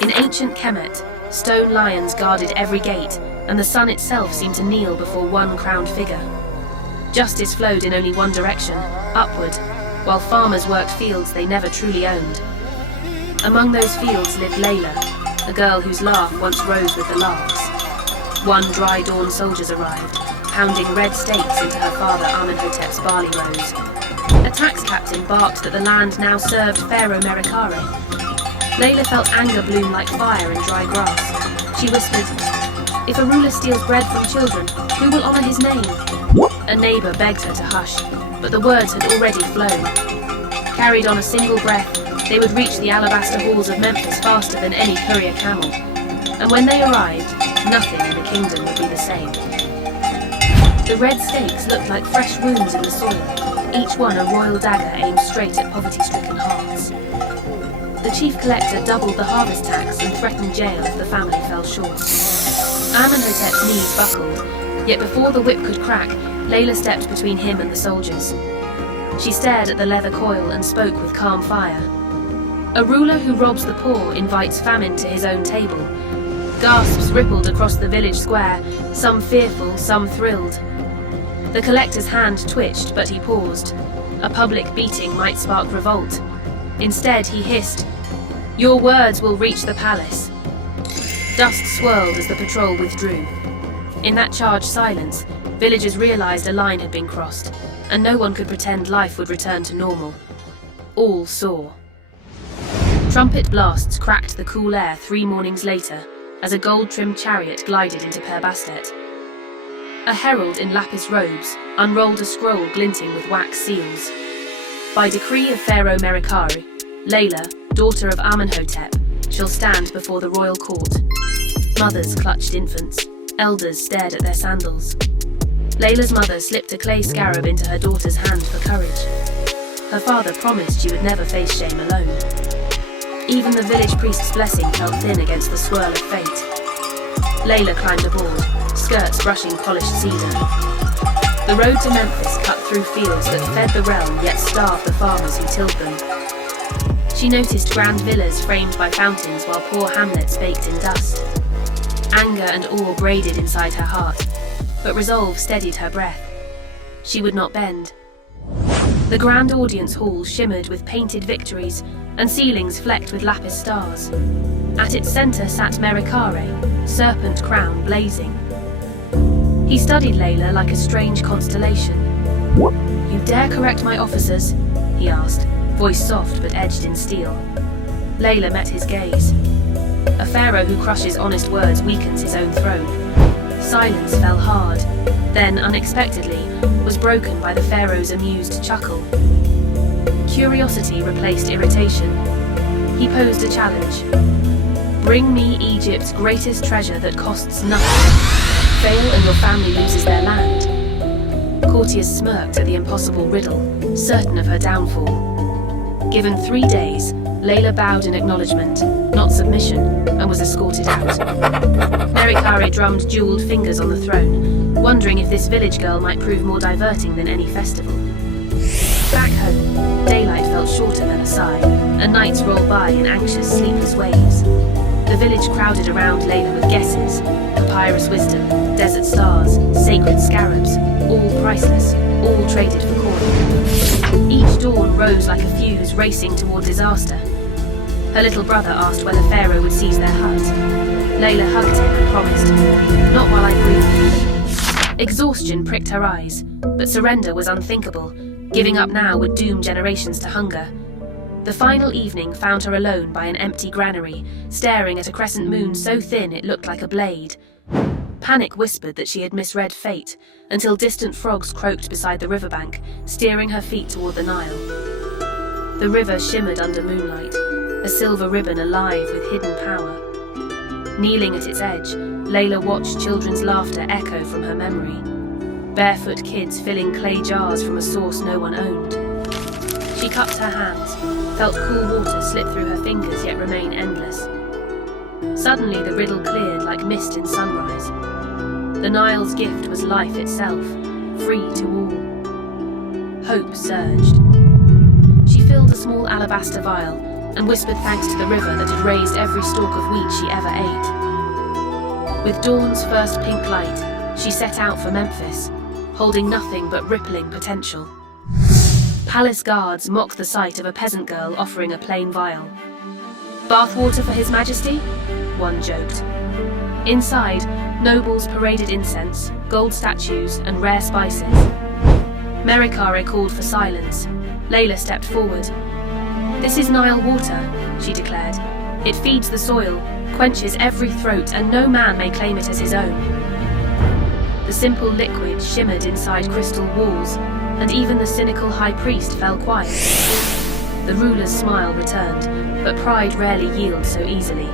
In ancient Kemet, stone lions guarded every gate, and the sun itself seemed to kneel before one crowned figure. Justice flowed in only one direction, upward, while farmers worked fields they never truly owned. Among those fields lived Layla, a girl whose laugh once rose with the larks. One dry dawn soldiers arrived, pounding red stakes into her father Amenhotep's barley rows. A tax captain barked that the land now served Pharaoh Merikare. Layla felt anger bloom like fire in dry grass. She whispered, "If a ruler steals bread from children, who will honor his name?" A neighbor begged her to hush, but the words had already flown. Carried on a single breath, they would reach the alabaster halls of Memphis faster than any courier camel. And when they arrived, nothing in the kingdom would be the same. The red stakes looked like fresh wounds in the soil, each one a royal dagger aimed straight at poverty-stricken hearts. The chief collector doubled the harvest tax and threatened jail if the family fell short. Amenhotep's knees buckled, yet before the whip could crack, Layla stepped between him and the soldiers. She stared at the leather coil and spoke with calm fire. A ruler who robs the poor invites famine to his own table. Gasps rippled across the village square, some fearful, some thrilled. The collector's hand twitched, but he paused. A public beating might spark revolt. Instead, he hissed, "Your words will reach the palace." Dust swirled as the patrol withdrew. In that charged silence, villagers realized a line had been crossed, and no one could pretend life would return to normal. All saw. Trumpet blasts cracked the cool air 3 mornings later, as a gold-trimmed chariot glided into Per Bastet. A herald in lapis robes unrolled a scroll glinting with wax seals. By decree of Pharaoh Merikare, Layla, daughter of Amenhotep, shall stand before the royal court. Mothers clutched infants, elders stared at their sandals. Layla's mother slipped a clay scarab into her daughter's hand for courage. Her father promised she would never face shame alone. Even the village priest's blessing felt thin against the swirl of fate. Layla climbed aboard, skirts brushing polished cedar. The road to Memphis cut through fields that fed the realm yet starved the farmers who tilled them. She noticed grand villas framed by fountains while poor hamlets baked in dust. Anger and awe braided inside her heart, but resolve steadied her breath. She would not bend. The grand audience hall shimmered with painted victories and ceilings flecked with lapis stars. At its center sat Merikare, serpent crown blazing. He studied Layla like a strange constellation. "You dare correct my officers?" he asked, voice soft but edged in steel. Layla met his gaze. A pharaoh who crushes honest words weakens his own throne. Silence fell hard, then, unexpectedly, was broken by the pharaoh's amused chuckle. Curiosity replaced irritation. He posed a challenge. "Bring me Egypt's greatest treasure that costs nothing. Fail and your family loses their land." Courtiers smirked at the impossible riddle, certain of her downfall. Given 3 days, Layla bowed in acknowledgement, not submission, and was escorted out. Merikare drummed jeweled fingers on the throne, wondering if this village girl might prove more diverting than any festival. Back home, daylight felt shorter than a sigh, and nights rolled by in anxious, sleepless waves. The village crowded around Layla with guesses, papyrus wisdom, desert stars, sacred scarabs, all priceless, all traded for coin. Each dawn rose like a fuse racing toward disaster. Her little brother asked whether Pharaoh would seize their hut. Layla hugged him and promised, "Not while I breathe." Exhaustion pricked her eyes, but surrender was unthinkable. Giving up now would doom generations to hunger. The final evening found her alone by an empty granary, staring at a crescent moon so thin it looked like a blade. Panic whispered that she had misread fate, until distant frogs croaked beside the riverbank, steering her feet toward the Nile. The river shimmered under moonlight, a silver ribbon alive with hidden power. Kneeling at its edge, Layla watched children's laughter echo from her memory. Barefoot kids filling clay jars from a source no one owned. She cupped her hands, felt cool water slip through her fingers yet remain endless. Suddenly the riddle cleared like mist in sunrise. The Nile's gift was life itself, free to all. Hope surged. She filled a small alabaster vial, and whispered thanks to the river that had raised every stalk of wheat she ever ate. With dawn's first pink light, she set out for Memphis, holding nothing but rippling potential. Palace guards mocked the sight of a peasant girl offering a plain vial. "Bathwater for His Majesty?" one joked. Inside, nobles paraded incense, gold statues, and rare spices. Merikare called for silence. Layla stepped forward. "This is Nile water," she declared. "It feeds the soil, quenches every throat, and no man may claim it as his own." The simple liquid shimmered inside crystal walls, and even the cynical high priest fell quiet. The ruler's smile returned, but pride rarely yields so easily.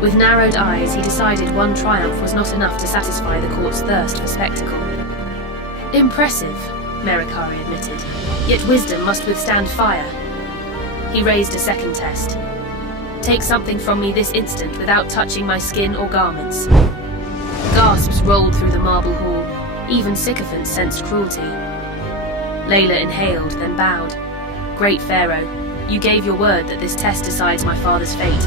With narrowed eyes, he decided one triumph was not enough to satisfy the court's thirst for spectacle. "Impressive," Merikare admitted, "yet wisdom must withstand fire." He raised a second test. "Take something from me this instant without touching my skin or garments." Gasps rolled through the marble hall. Even sycophants sensed cruelty. Layla inhaled, then bowed. "Great Pharaoh, you gave your word that this test decides my father's fate.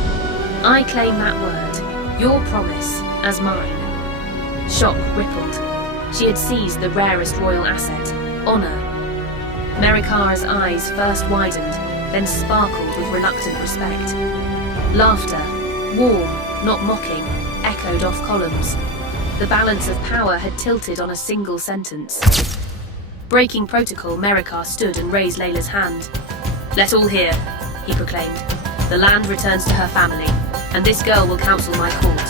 I claim that word, your promise, as mine." Shock rippled. She had seized the rarest royal asset, honor. Merikare's eyes first widened, then sparkled with reluctant respect. Laughter, warm, not mocking, echoed off columns. The balance of power had tilted on a single sentence. Breaking protocol, Merikare stood and raised Layla's hand. "Let all hear," he proclaimed. "The land returns to her family, and this girl will counsel my court."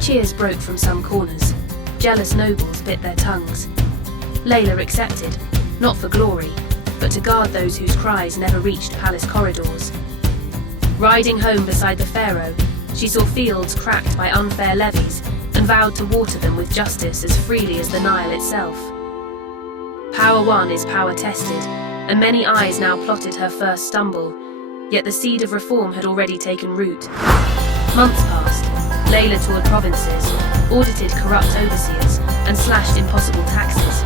Cheers broke from some corners. Jealous nobles bit their tongues. Layla accepted, not for glory, but to guard those whose cries never reached palace corridors. Riding home beside the Pharaoh, she saw fields cracked by unfair levies and vowed to water them with justice as freely as the Nile itself. Power won is power tested, and many eyes now plotted her first stumble, yet the seed of reform had already taken root. Months passed. Layla toured provinces, audited corrupt overseers, and slashed impossible taxes.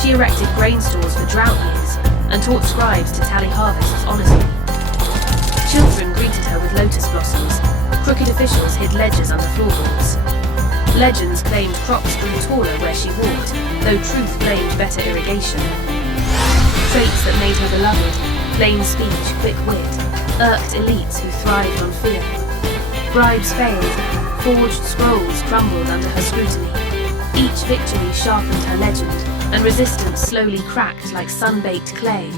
She erected grain stores for drought years, and taught scribes to tally harvests honestly. Children greeted her with lotus blossoms. Crooked officials hid ledgers under floorboards. Legends claimed crops grew taller where she walked, though truth blamed better irrigation. Traits that made her beloved, plain speech, quick wit, irked elites who thrived on fear. Bribes failed, forged scrolls crumbled under her scrutiny. Each victory sharpened her legend, and resistance slowly cracked like sun-baked clay.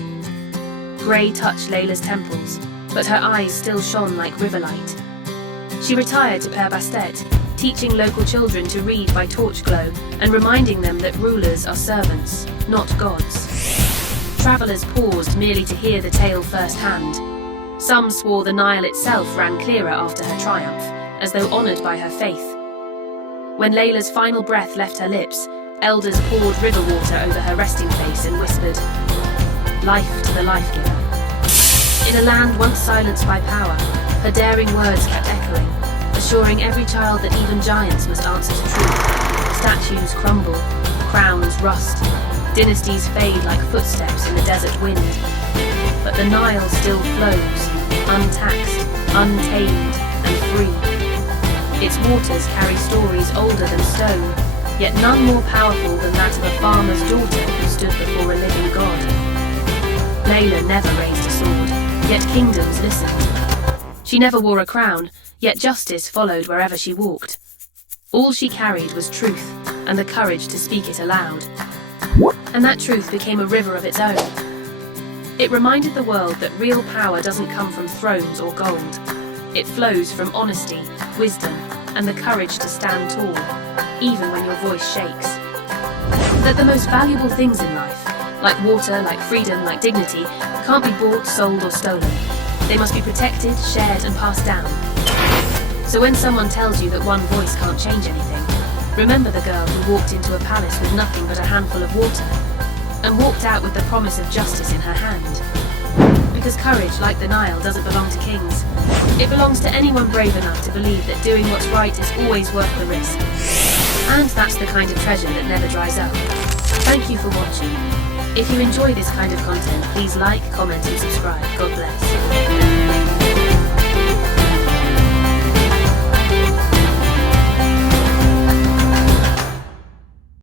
Grey touched Layla's temples, but her eyes still shone like river light. She retired to Père Bastet, teaching local children to read by torch glow and reminding them that rulers are servants, not gods. Travellers paused merely to hear the tale firsthand. Some swore the Nile itself ran clearer after her triumph, as though honoured by her faith. When Layla's final breath left her lips, elders poured river water over her resting face and whispered, "Life to the life-giver." In a land once silenced by power, her daring words kept echoing, assuring every child that even giants must answer to truth. Statues crumble, crowns rust, dynasties fade like footsteps in the desert wind. But the Nile still flows, untaxed, untamed, and free. Its waters carry stories older than stone, yet none more powerful than that of a farmer's daughter who stood before a living god. Layla never raised a sword, yet kingdoms listened. She never wore a crown, yet justice followed wherever she walked. All she carried was truth, and the courage to speak it aloud. And that truth became a river of its own. It reminded the world that real power doesn't come from thrones or gold. It flows from honesty, wisdom, and the courage to stand tall, even when your voice shakes. That the most valuable things in life, like water, like freedom, like dignity, can't be bought, sold, or stolen. They must be protected, shared, and passed down. So when someone tells you that one voice can't change anything, remember the girl who walked into a palace with nothing but a handful of water, and walked out with the promise of justice in her hand. Because courage, like the Nile, doesn't belong to kings. It belongs to anyone brave enough to believe that doing what's right is always worth the risk. And that's the kind of treasure that never dries up. Thank you for watching. If you enjoy this kind of content, please like, comment, and subscribe. God bless.